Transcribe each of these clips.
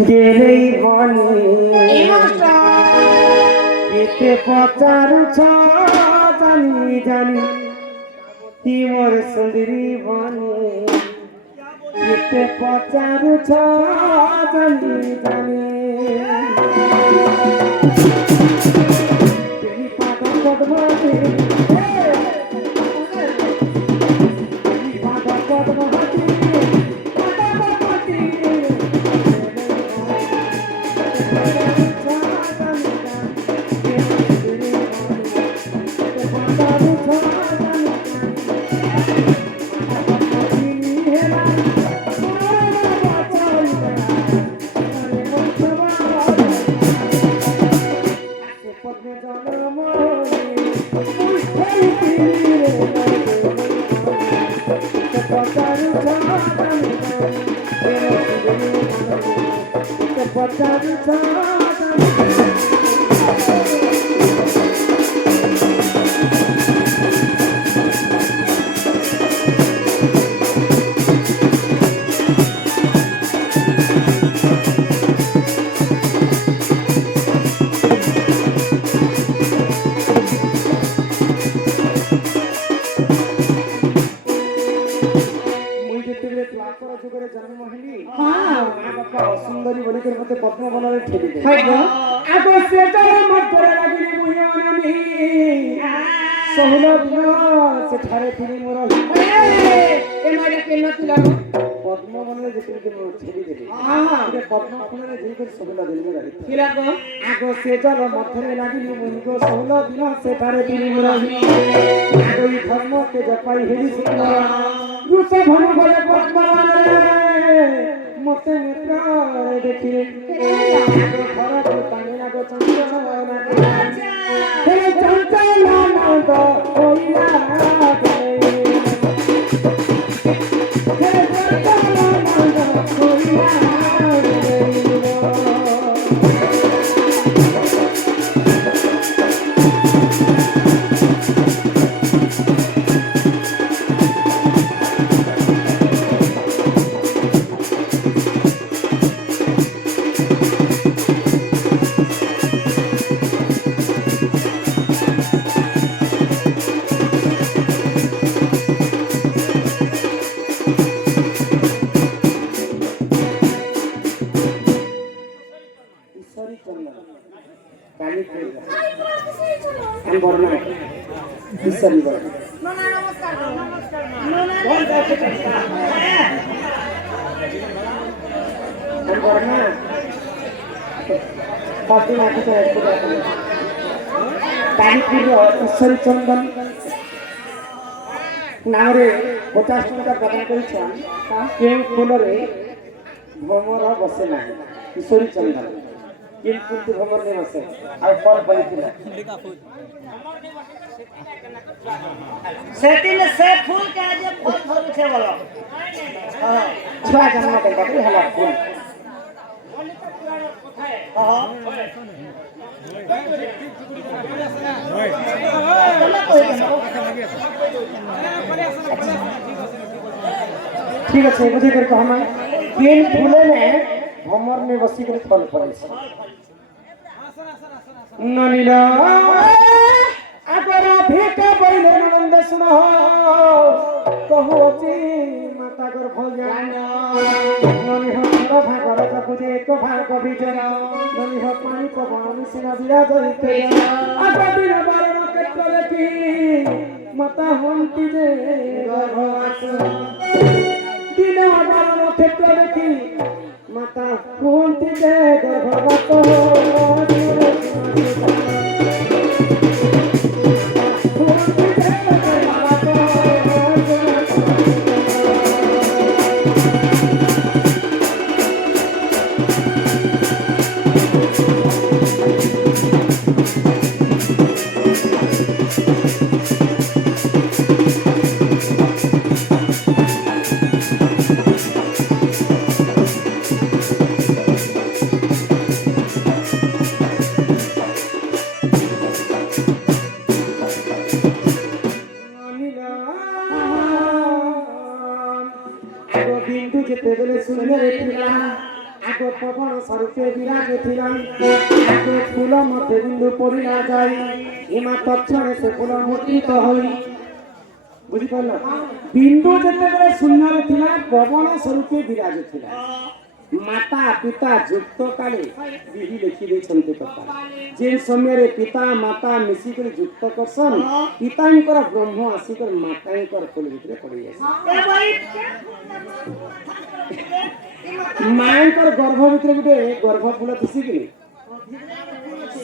গেলেই বনে এতে পচারুছ জানি জানি কি মোর সুন্দরী বনে এতে পচারুছ জানি জানি এই পাদ পদ্মে এই পাদ পদ্মে সুন্দরী বলিকের মধ্যে পদ্মবনের ঠেলে দেয় আগো সেটার মধ্যে লাগিনি মুয়ানি সহল দিন সেঠারে তিনি মোর এ মারে কেন তুলা পদ্মবনের যেতে ঠেলে দেবে এটা পদ্মবনের যেতে সহল দিন রাখি কি লাগো আগো সেটার মধ্যে লাগিনি মুগো সহল দিন সেঠারে তিনি মোর আগো এই ধর্মকে জপাই হেলি সুন্দর রূপ ভন বলে পদ্মবনের মতে মিত্র দেখি ঘর পানি না গো চঞ্চল না হে চঞ্চল না তো ওইলা হে চঞ্চল না তো ওইলা ঈশ্বরী চন্দন নামে 50 টাকা প্রদান করেছেন কেউ ফুলরে ভ্রমর বসে না ঈশ্বরী চন্দন কিন্তু ভ্রমর নেই বসে আর ফল পাইছিল সেদিন সে ফুল কে আজ ফল ধরছে বলো ছয় জন্ম দেখি হলা ফুল ठीक है बुझे करके हम केन फूले ने भमर में बसी कर फल फले ननीला अगर भेटा बइले नंद सुनो कहू अछि माता कर भोजन ननी हो भागर बुझे एक भाग विजय ननी हो पानी पवन सिना बिराज होते अगर दिन बारण के देखी माता हंती दे गर्भवास दिन बारण क्षेत्र देखी माता हंती दे गर्भवास পবন স্বরূপে বিরাজেছিলাম এত ফুল মধ্যে বিন্দু পড়িয়া যায় হিমা তৎক্ষণে সে ফুল মুদ্রিত হই বুঝিপারল বিন্দু যেতেବେଳେ শূন্যরে ଥିଲା পবন স্বরূপে বিরাজেছিলা মাতা পিতা যুক্ত কালে বিহি লেখি ଦେଇଛନ୍ତି କଥା যে ସମୟରେ ପିତା ମାତା ମିଶିକରି ଯୁକ୍ତ କରସନ୍ ପିତାଙ୍କର ବ୍ରହ୍ମ ଆସିକରି ମାତାଙ୍କର କୋଳ ଭିତରେ ପଡି ଯାଏ ମାଙ୍କର ଗର୍ଭ ଭିତରେ ଗୋଟେ ଗର୍ଭ ଫୁଲ ଦିଶିକିରି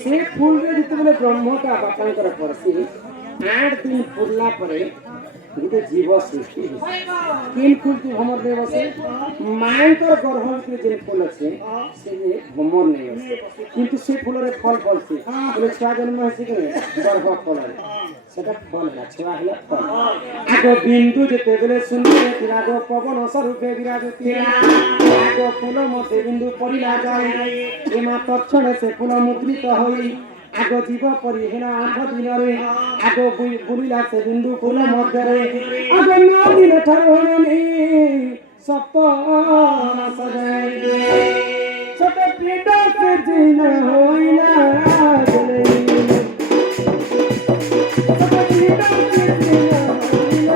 ସେ ଫୁଲରେ ଯେତେବେଳେ ବ୍ରହ୍ମଟା ବାପାଙ୍କର ପଡସି 8 ଦିନ ପୁରଲା ପରେ ଗୋଟେ ଜୀବ ସୃଷ୍ଟି କିନ୍ ଫୁଲଟି ଭମର ନେଇ ବସେ ମାଙ୍କର ଗର୍ଭ ଭିତରେ ଯେ ଫୁଲ ଅଛି ସେ ଭମର ନେଇ ବସେ କିନ୍ତୁ ସେ ଫୁଲରେ ଫଳ ଫଳସି ବୋଲେ ଛୁଆ ଜନ୍ମ ହେସି କି ଗର୍ଭ ଫଳରେ ସେଟା ଫଳ ହେଲା ଛୁଆ ହେଲା ଫଳ ଆଗ ବିନ୍ଦୁ ଯେତେବେଳେ ସୁନ୍ଦର ଥିଲା ଆଗ ପବନ ସ୍ୱରୂପେ ବିରାଜୁଥିଲା ଆଗ ଫୁଲ ମତେ ବିନ୍ଦୁ ପଡ଼ିଲା ଯାଏ ଏମା ତକ୍ଷଣେ ସେ ଫୁଲ ମୁଦ୍ରିତ ହୋଇ ଆଗ ଯିବ ପରି ହେଲା 8 ଦିନରେ ଆଗ ବୁଲିଲା ସେ ବିନ୍ଦୁ ଫୁଲ ମଧ୍ୟରେ ଆଗ 9 ଦିନ ଠାରୁ ହଉନି ସପ୍ତମାସ ଯାଏ ଛୋଟ ପିଣ୍ଡ ସେ ଦିନ ହୋଇଲା ଛୋଟ ପିଣ୍ଡ ସେ ଦିନ ହୋଇଲା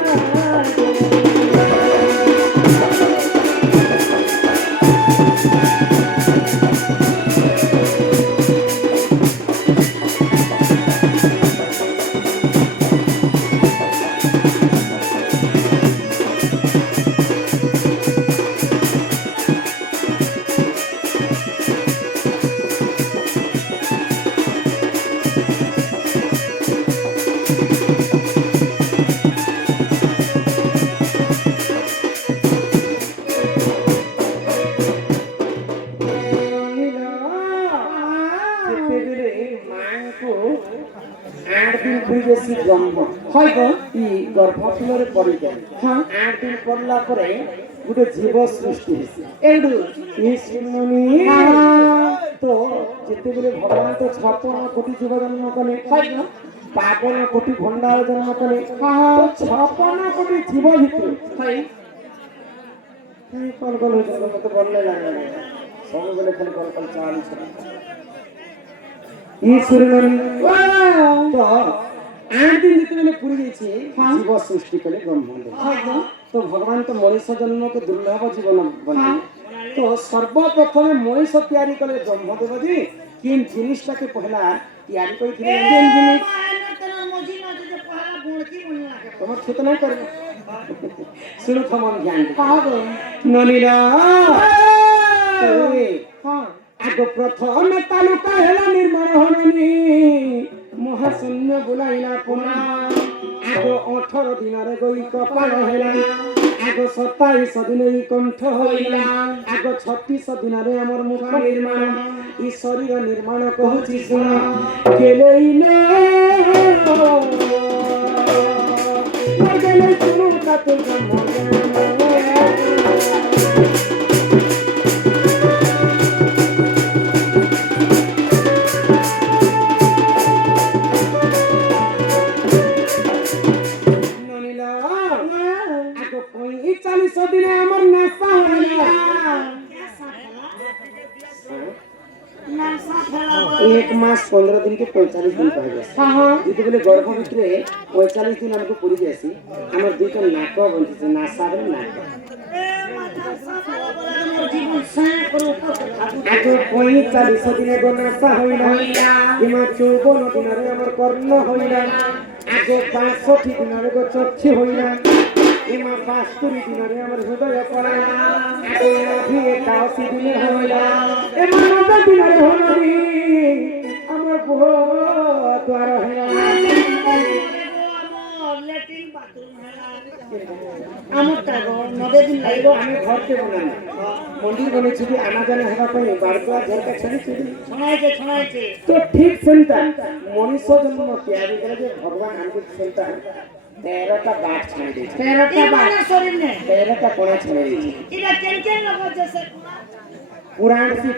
ବ୍ରହ୍ମ ହଇବ ଇ ଗର୍ଭଫୁଲରେ ପଡ଼ିଯାଏ ହଁ 8 ଦିନ ପଡ଼ିଲା ପରେ ଗୋଟେ ଜୀବ ସୃଷ୍ଟି ହେଇଛି ଏଇଠୁ ଇ ଶୁଣନି ତ ଯେତେବେଳେ ଭଗବାନ ତ 56 କୋଟି ଜୀବ ଜନ୍ମ କଲେ ହଇବ 52 କୋଟି ଭଣ୍ଡାର ଜନ୍ମ କଲେ ହଁ 56 କୋଟି ଜୀବ ଭିତରେ ହଇ କଲ କଲ ହଉଛି ମତେ ଭଲ ଲାଗେ ସବୁବେଳେ ଖାଲି କଲ କଲ ଚାଲିଛି ଇ ଶୁଣନି ତ 8 दिन जितने पूरी जाइए जीव सृष्टि कले ब्रह्मांड तो भगवान तो मनुष्य जन्म के दुर्लभ जीवन बना तो सर्वप्रथम मनुष्य तैयारी कले ब्रह्मदेव जी किन जिनिसटा के पहला तैयारी कोई थी किन जिनिस तुम खेत नहीं कर सुनो तुम ज्ञान कहा ननीरा हां आगो प्रथम तालुका हेला निर्माण होनी महाशून्य बुलाइला पुना आगो 18 दिनरे गई कपाल हेला आगो 27 दिन कंठ होइला आगो 36 दिनरे हमर मुख निर्माण ई शरीर निर्माण कहूची सुन गेलेइले गेले सुनु कातु एक मास 15 दिन के 45 दिन कह जाए जिते बोले गर्भ भितरे 45 दिन हमको पूरी जासी हमर दुईटा नाक बनती से नासा रे नाक आगो 45 दिन गो नासा होइला इमा 54 दिन रे हमर कर्ण होइला आगो 65 दिन रे गो चक्षु होइला इमा 72 दिन रे हमर हृदय पड़ा आगो 81 दिन होइला इमा 90 दिन रे होनरी हमर बुह द्वार हैला लेटिन बाथरूम हैला हमर तागो 90 दिन लाइगो आमे घर के बनाना मंदिर बने छी आना जाना हेबा पई बारका घर का छड़ी छनाई छे तो ठीक सेंटा मनुष्य जन्म तैयारी करे जे भगवान हमके सेंटा 13टा बात छाड़ी दे 13टा बात शरीर ने 13टा कोना छाड़ी दे इला केन लगो जैसे पुराण से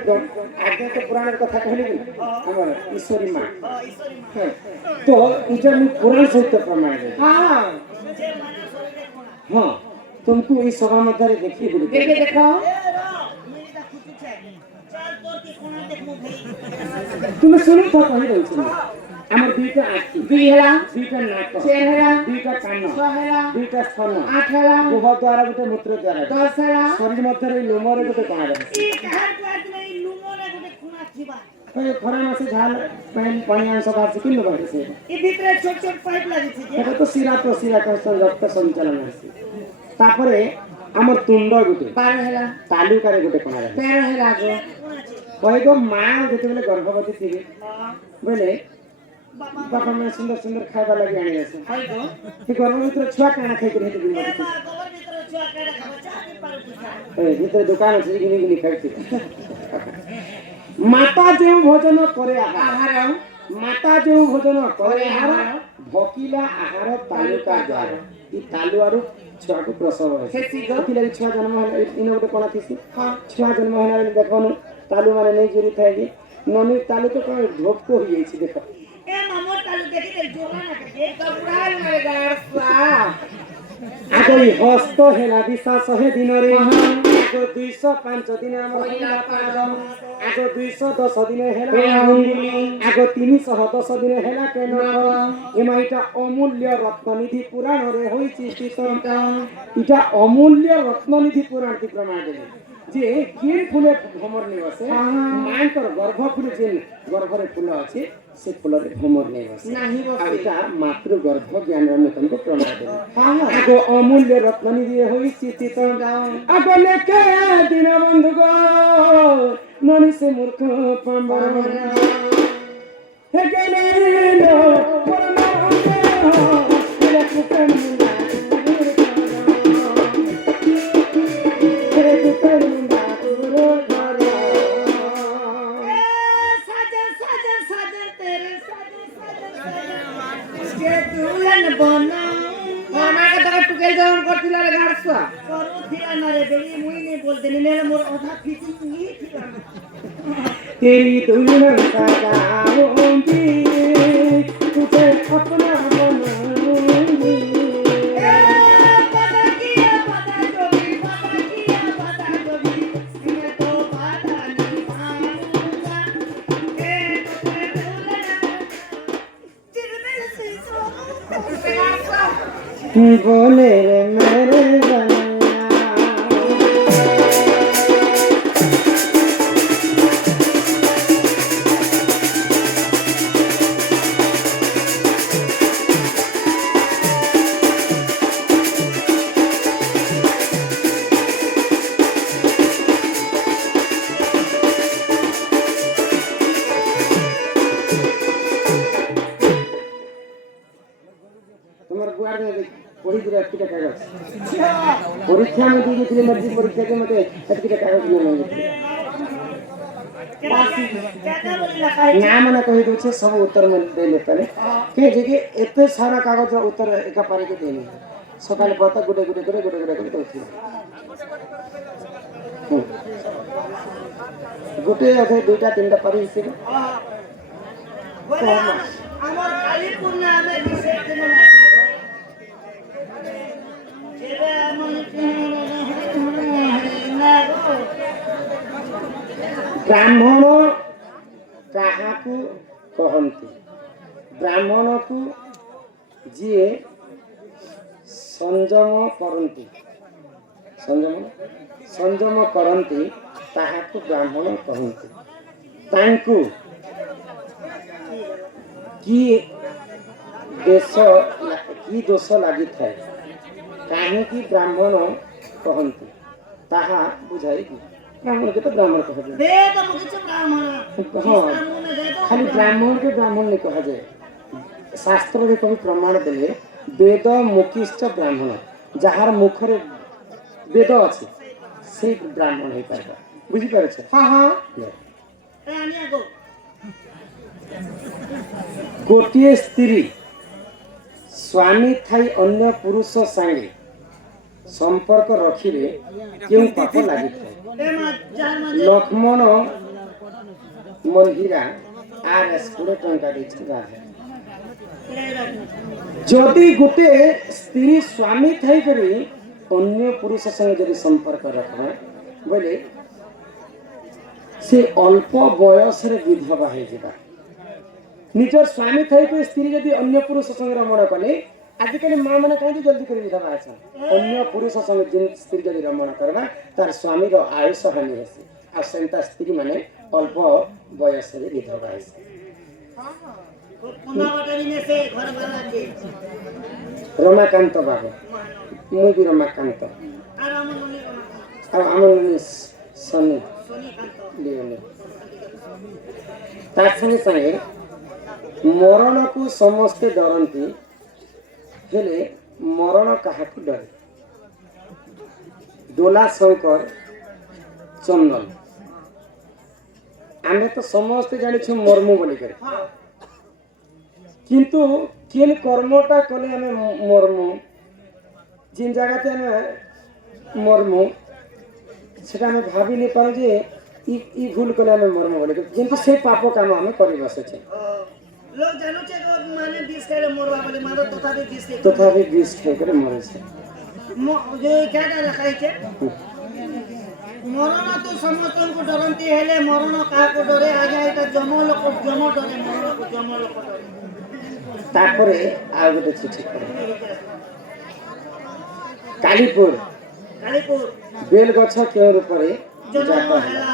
आगे तो पुराण कथा कहली हमर ईश्वरी मां तो इजे मु पुराण से तो प्रमाण है हां तुमको इस सभा में देखी बोली देखो ଚାଲ ତୋର କି କୋଣା ଦେଖମୁ ଭାଇ তুমি শুনি তো কହି দଉছি আমার দুইটা আঁখি দুই হেলা দুইটা নাক চার হেলা দুইটা কান ছয় হেলা দুইটা স্তন আট হেলা গুহ দ্বারা গোটে মূত্র দ্বারা 10 হেলা শরীর মধ্যে লোমরে গোটে কଣା রয়েছে ই কাহার কুয়া দিলে ই লুমরে গুটে কোଣା থিবা ওই খরা মাসে ঝাল পানি অংশ বাড়ছে কিলো বাড়ছে ই ভিতরে ছোট ছোট পাইপ লাগিছে যে এটা তো শিরা প্রশিরা কৌশল রক্ত সঞ্চালন আছে তারপরে আমার তুণ্ড গোটে 12 হেলা তালুকারে গোটে কଣା রয়েছে 13 হেলা গো কোଣା আছে কইগো মা যেতেবেলে গর্ভবতী থিবে বলে বাবা বাপা মা সুন্দর সুন্দর খাইবা লাগি আনি আছে হাই গো ସେ ଗର୍ଭ ଭିତରେ ଛୁଆ କାଣା ଖାଇକରି ହେଠି ବୁଲିବ ଏ ମା ଗୋବର ଭିତରେ ଛୁଆ କେଡା ଖାବ ଚା ଦି ପାରୁ ପିଠା ଏ ଭିତରେ ଦୋକାନ ଅଛି ଘିନି ଘିନି ଖାଇଥିବେ ମାତା ଯେଉଁ ଭୋଜନ କରେ ଆହାର ଆହାର ମାତା ଯେଉଁ ଭୋଜନ କରେ ଆହାର ଭକିଲା ଆହାର ତାଲୁକା ଦ୍ୱାର ଇ ତାଲୁଆରୁ ଛୁଆକୁ ପ୍ରସବ ହୁଏ ହେସି ଗো ଭକିଲାରେ ଛୁଆ ଜନ୍ମ ହେଲା ଇନ ଗୋଟେ କଣ ଥିସି ହଁ ଛୁଆ ଜନ୍ମ ହେଲା ବେଳେ ଦେଖନୁ ତାଲୁ ମାନେ ନେଇ ଜୁରି ଥାଏ କି ନନି ତାଲୁ ତ କଣ ଧୋପ ହୋଇଯାଇଛି ଦେଖ ଏ ମାମର ତାଲୁ ଦେଖି ଦେ ଜୋରା ନା କେ କପଡା रे गाड़सा ଆଗ ଇ ହସ୍ତ ହେଲା ଦିଶା 100 ଦିନରେ ଆଗ 205 ଦିନ ଆମର ହେଲା ପାଦ ଆଗ 210 ଦିନ ହେଲା ଅଙ୍ଗୁଳି ଆଗ 310 ଦିନ ହେଲା କେନ ଏମା এটা অমূল্য রত্ননিধি পুরাণরে হইছি স্থিত এটা অমূল্য রত্ননিধি পুরাণটি প্রমাণ দেবে যে কেন ফুলে ভ্রমর নেই বসে মাଙ୍କର গর্ভ ফুলে যে গর্ভরে ফুল আছে সে ফুলরে ভ্রমর নেই বসে नाही আর बसे এটা মাতৃ গর্ভ জ্ঞান রত্নকে প্রমাণ দেবে আগ অমূল্য রত্ননিধি হইছি স্থিত আগ লেখে দিন বন্ধু গো ননি সে মূর্খ পাম্বর হে গেলে লো साजन साजन साजन तेरे साजन साजन के दुल्हन बनाऊंगा मामा का तक टुकेल जम करथिला रे गाड़सा करू थिला ना रे बेली मुई नहीं बोलते ने मेरे मोर अधा खींची ही थिला तेरी दुल्हन सजाऊंगी तुझे अपना बनाऊंगी पता किया पता जोगी मैं तो पता नहीं मानूंगा ए तेरे दुल्हन चिरमिल से सोऊंगा बोले रे मेरे बनैया তোমার গুয়ার পড়ি দিলে একটা কাগজ পরীক্ষা আমি দিয়ে গেছিলাম মধ্যে পরীক্ষাতে মতে একটা কাগজ নিয়ে গেছিল क्या बोलिला काहे না মানে কହି দଉଛି ସବୁ ଉତ୍ତର ଦେଲେ ତାଲେ କେ ଯେ କି ଏତେ ସାରା କାଗଜ ଉତ୍ତର ଏକା ପାରିକେ ଦେଇନି ସକାଳେ ପତା ଗୋଟେ ଗୋଟେ করে ଦଉଥିଲି ଗୋଟେ ଅଧେ ଦୁଇଟା ତିନିଟା ପାରି ହେଇছিল बोला আমার কালীপুর না আমি বিশেষ দিন না যেবে আমার না গো ବ୍ରାହ୍ମଣ କାହାକୁ କହନ୍ତି ବ୍ରାହ୍ମଣକୁ ଯିଏ ସଂଯମ କରନ୍ତି ତାହାକୁ ବ୍ରାହ୍ମଣ କହନ୍ତି ତାଙ୍କୁ କି ଦୋଷ ଲାଗିଥାଏ କାହିଁକି ବ୍ରାହ୍ମଣ କହନ୍ତି ତାହା ବୁଝାଇବି ବ୍ରାହ୍ମଣ କେତେ ବ୍ରାହ୍ମଣ କହାଯାଏ वेद मुझे ब्राह्मण ହଁ मुने वेद ଖାଲି ବ୍ରାହ୍ମଣকে ବ୍ରାହ୍ମଣ नहीं କହାଯାଏ ଶାସ୍ତ୍ରରେ କବି ପ୍ରମାଣ ଦେଲେ ବେଦ ମୁଖିଷ୍ଠ ବ୍ରାହ୍ମଣ ଯାହାର ମୁଖରେ ବେଦ ଅଛି ସେ ବ୍ରାହ୍ମଣ ହେଇପାରିବ ବୁଝିପାରୁଛ हां हां रानिया गो ଗୋଟିଏ ସ୍ତ୍ରୀ ସ୍ୱାମୀ ଥାଇ ଅନ୍ୟ ପୁରୁଷ ସାଙ୍ଗେ ସମ୍ପର୍କ ରଖିଲେ କେଉଁ ପାପ ଲାଗିଥାଏ ए मा जान मा ଲକ୍ଷ୍ମଣ ମହିରା RS 20 ଟଙ୍କା ଦେଇଛି ଗାଁରେ ଯଦି ଗୋଟେ ସ୍ତ୍ରୀ ସ୍ୱାମୀ ଥାଇକରି ଅନ୍ୟ ପୁରୁଷ ସଙ୍ଗେ ଯଦି ସମ୍ପର୍କ ରଖବା ବୋଲେ से अल्प बयस विधवा हो निजर स्वामी थी स्त्री जदि अन्य पुरुष संग रमण कले आजिकल माँ मैंने कहीं जल्दी कर विधवा आसन अन्य पुरुष संग जिन स्त्री जदि रमण करवा तार स्वामी आयुष हानि हेसी आसंता स्त्री माने अल्प बयस विधवा हेसी रमाकांत बाबू मुई भी रमाकांत आमर सनी लियोनी तार संगे संगे मरण को समस्ते डरती हेले मरण क्या डरे डोला शंकर चंदन आमे तो समस्ते जानी मरमु बोली करे किंतु केन कर्मटा कले आमे मरमु जिन जगह मरमु सेटा आमे भाभी नहीं पार जे ई भूल कले आमे मरमु बोली किंतु से पाप काम आमे करि बसछे लोग जानू छे को माने 20 करे मरवा बोले मारो तथापि 20 खाइ करे मरे छे जे केटा लखाइ छे मरण तो समस्त को डरंती हेले मरण का को डरे आजा एटा जम डरे मरण को जम लोक डरे तापरे आ गोटे चिठी करे कालीपुर बेलगछ केउर परे जन्म हला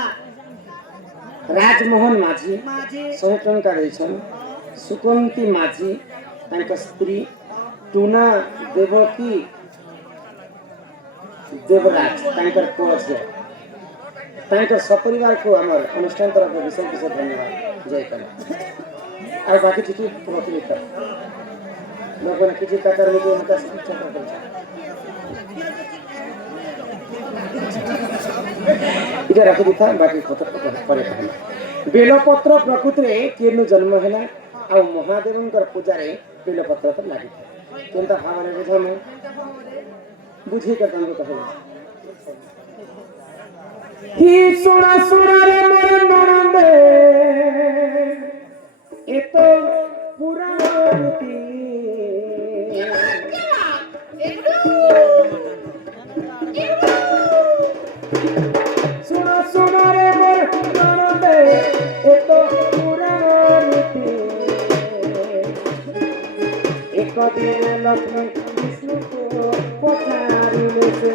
राजमोहन माझी माझी 100 टंका दैछन् सुकंती माझी तांका स्त्री टूना देवकी देवराज तांकर कोच तांकर सपरिवार को हमर अनुष्ठान तरफ विशेष विशेष धन्यवाद जय कला और बाकी चिठी प्रतिलिपि कर लोगों ने किसी कतर में जो उनका शिक्षा कर इधर रख दी था बाकी खतर परे कहना बेलपत्र प्रकृति रे केनु जन्म हैला आ महादेवंकर पूजा रे बेलपत्र तो लागि केनता भावने बुझामे बुझे कर तंग कहे ही सुना रे मोर ननदे ए तो पुराणती सुना रे मोर ननदे ए तो पुराणती एक दिन लक्ष्मी विष्णु को पचारिले से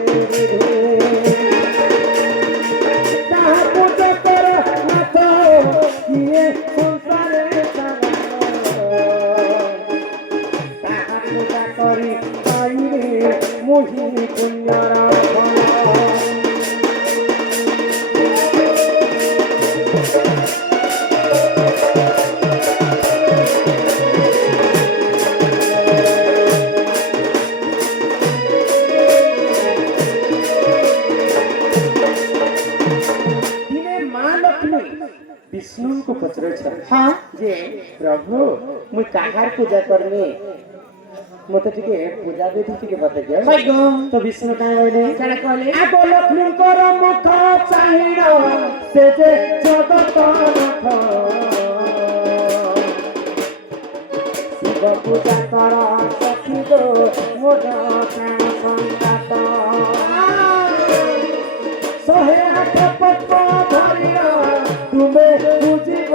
मोही पुण्यरा विष्णु को पचरे हाँ जे प्रभु मुई काहार पूजा करनी मते टिके पूजा विधि टिके बता दिया तो विष्णु काय होले काना कहले आगो लक्ष्मी कर मुख चाहिना से जे जगत शिव पूजा कर सखी गो मोरा प्राण संगात 108 पद्म धरिया तुमे बुझिब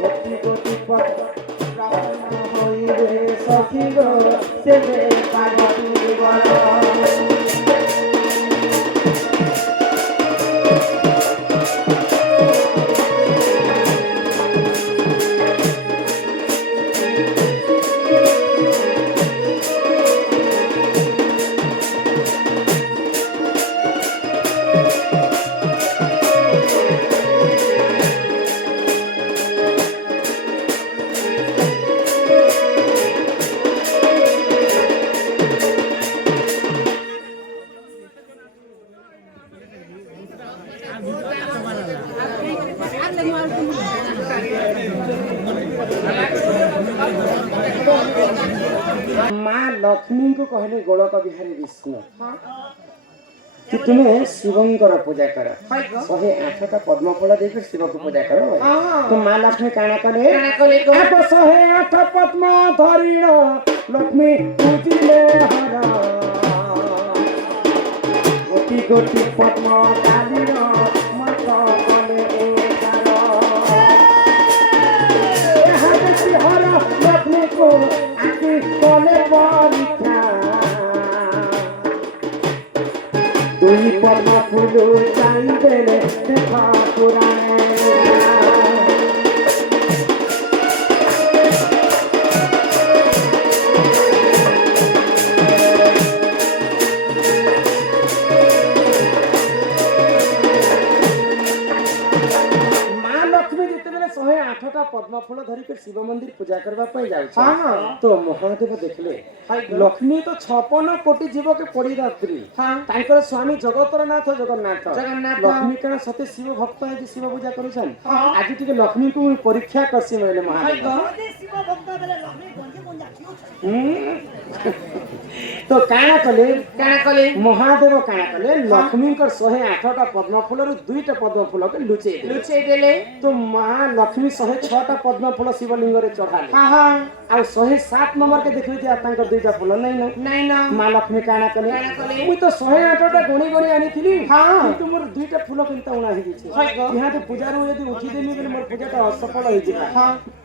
गोटी गोटी पद्म सखी गो से पार्वती बड़ा माँ लक्ष्मी को कहले गोलक बिहारी विष्णु कि तुम्हें शिवंकर पूजा कर 108 पद्म फल देकर शिव को पूजा करो तो माँ लक्ष्मी काना कले 108 पद्म धरिण लक्ष्मी पूजिले हर गोटी गोटी पद्म डालिण देले देखा पुराने पद्म फूल धरिक शिव मंदिर पूजा करने जाऊँ तो महादेव देखले लक्ष्मी तो 56 कोटी जीव के परिदात्री स्वामी जगतर नाथ जगन्नाथ लक्ष्मी कण सते शिव भक्त है शिव पूजा करुछन आज टिके लक्ष्मी को परीक्षा करसी मेले महादेव शिव भक्त बेले लक्ष्मी गंजे गुंजा क्यों तो काना कले महादेव काना कले लक्ष्मी कर 108टा पद्म फूल रु 2टा पद्म फूल के लुचे देले तो मां लक्ष्मी 106टा पद्म फूल शिवलिंग रे चढ़ाले आ 107 नंबर के देखि जे तांकर 2टा फूल नहीं ना मां लक्ष्मी काना कले मुई तो 108टा गणी आनी थिली किंतु मोर 2टा फूल किंता उना ही छै यहां तो पूजा रो यदि उठी देनी बेले मोर पूजा तो असफल होई जिबा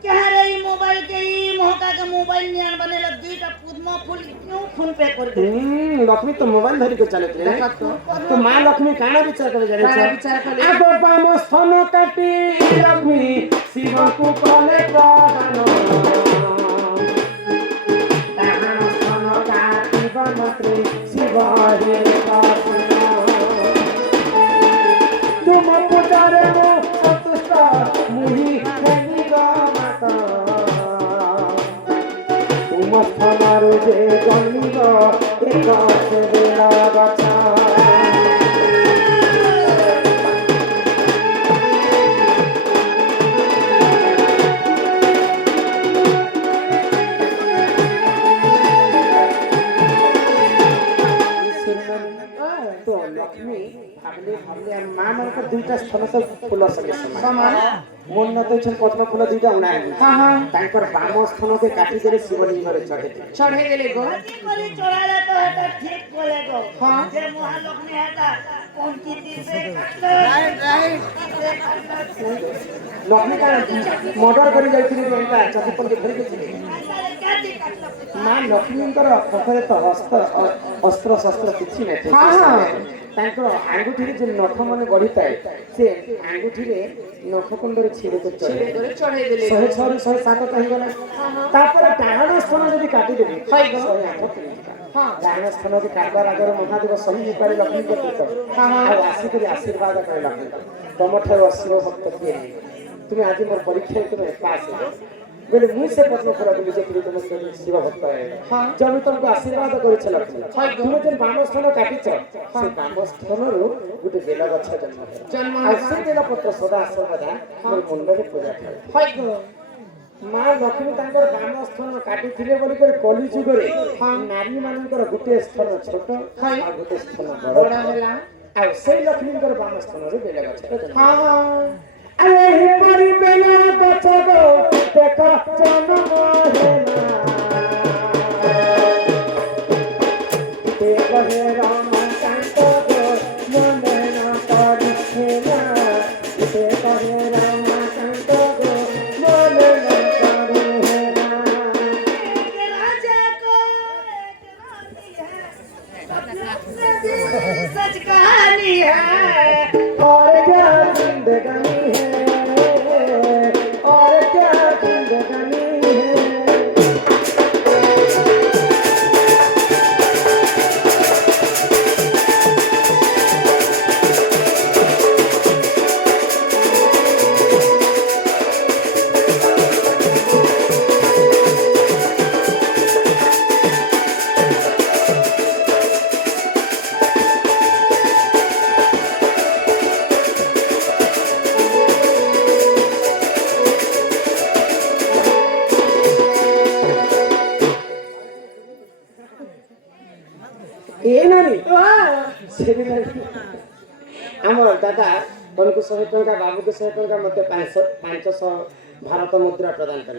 क्या रे मोबाइल के मोहका के मोबाइल नियान बनेला 2टा पद्म फूल क्यों फोन पे कर दे लक्ष्मी तो मोबाइल धरी के चले तो मां लक्ष्मी काना विचार करे जाने आगो पामो स्तन काटी लक्ष्मी शिव को कले प्राणो ताहन स्तन काटी बनत्री शिव हरे प्राणो तुम पुजारे मो संतुष्ट मुहि हेनी माता तुम स्थानारो जे जन्मिग एक से बेला बचा तो लक्ष्मी भाबले मां मन को 2टा स्थल से फूल समान मन न तो छन पद्म फूल 2टा उना तांकर बाम स्थान के काटी देले शिवलिंग रे चढ़े देले गो कोली चढ़ाले तो है ठीक बोले गो जे महालक्ष्मी है कौन की तीर से राइट लक्ष्मी का मर्डर करी जाइथिले एटा चपल के धरि के मां लक्ष्मींकर पखरे तो अस्त्र शस्त्र किछि नै तांकर आंगुठी जे नख मन गढ़ी थाए से आंगुठी रे नख कुंडरे छिरे को चढ़े देले 106 ରୁ 107 कहि गला तापर डाहाण स्थान जदी काटी देबे 108 डाहाण स्थान के काटबार आगर महादेव सही उपाय लक्ष्मी के पुत्र आ आसी के आशीर्वाद करला तमठे शिव भक्त के तुम आज मोर परीक्षा तुम पास हो बोले मुझ से पद्म फूल दिले जे तुम शिव भक्त है जब तुमको आशीर्वाद करि छल तुम जे बाम स्थान काटिछ से बाम स्थान रो गुटे बेला गछ जन्म आ से बेला पत्र सदा सर्वदा मोर मुंड रे पूजा करे मां लक्ष्मी तांकर बाम स्थान काटी थिले बोली कर कली जुग रे नारी मानकर गुटे स्थान छोट आ गुटे स्थान बड़ होला आ से लक्ष्मी कर बाम स्थान रे बेला गछ जन्म अरे परी बेला बचगो देखो जन्म हेला देव हे राम कांत गो मन न करी हेला देव हे राम कांत गो मन न करी हेला एक राजा को एक रानी है सच कहानी है और क्या जिंदगानी है और क्या जिंदगानी है आमर दादा उनको 100 टंका बाबू को 100 टंका मत 500 भारत मुद्रा प्रदान करे